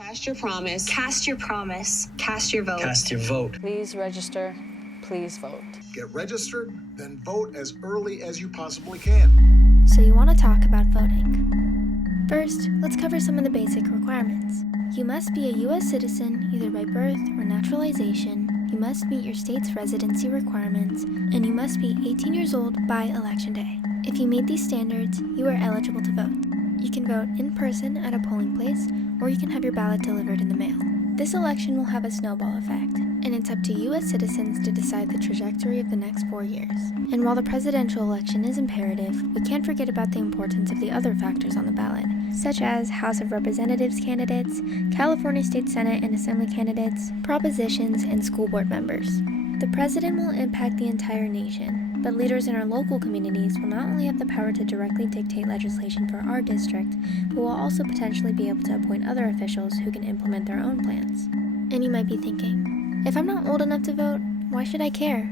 Cast your promise. Cast your promise. Cast your vote. Cast your vote. Please register. Please vote. Get registered, then vote as early as you possibly can. So you want to talk about voting. First, let's cover some of the basic requirements. You must be a U.S. citizen, either by birth or naturalization. You must meet your state's residency requirements, and you must be 18 years old by Election Day. If you meet these standards, you are eligible to vote. You can vote in person at a polling place, or you can have your ballot delivered in the mail. This election will have a snowball effect, and it's up to U.S. citizens to decide the trajectory of the next 4 years. And while the presidential election is imperative, we can't forget about the importance of the other factors on the ballot, such as House of Representatives candidates, California State Senate and Assembly candidates, propositions, and school board members. The president will impact the entire nation, but leaders in our local communities will not only have the power to directly dictate legislation for our district, but will also potentially be able to appoint other officials who can implement their own plans. And you might be thinking, if I'm not old enough to vote, why should I care?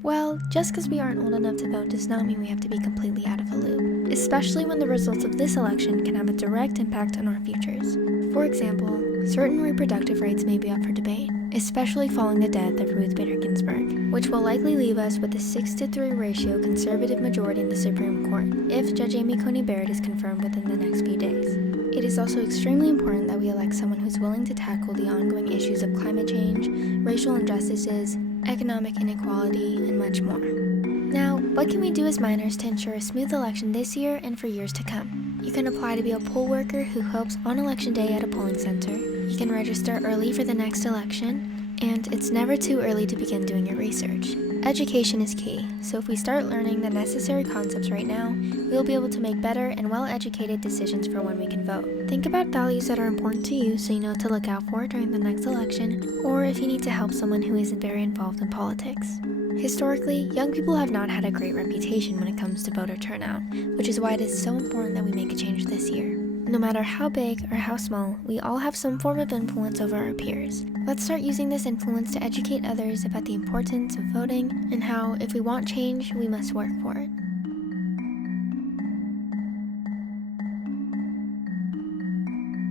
Well, just because we aren't old enough to vote does not mean we have to be completely out of the loop, especially when the results of this election can have a direct impact on our futures. For example, certain reproductive rights may be up for debate, especially following the death of Ruth Bader Ginsburg, which will likely leave us with a 6-3 ratio conservative majority in the Supreme Court if Judge Amy Coney Barrett is confirmed within the next few days. It is also extremely important that we elect someone who's willing to tackle the ongoing issues of climate change, racial injustices, economic inequality, and much more. Now, what can we do as minors to ensure a smooth election this year and for years to come? You can apply to be a poll worker who helps on election day at a polling center. You can register early for the next election, and it's never too early to begin doing your research. Education is key, so if we start learning the necessary concepts right now, we'll be able to make better and well-educated decisions for when we can vote. Think about values that are important to you so you know what to look out for during the next election, or if you need to help someone who isn't very involved in politics. Historically, young people have not had a great reputation when it comes to voter turnout, which is why it is so important that we make a change this year. No matter how big or how small, we all have some form of influence over our peers. Let's start using this influence to educate others about the importance of voting and how, if we want change, we must work for it.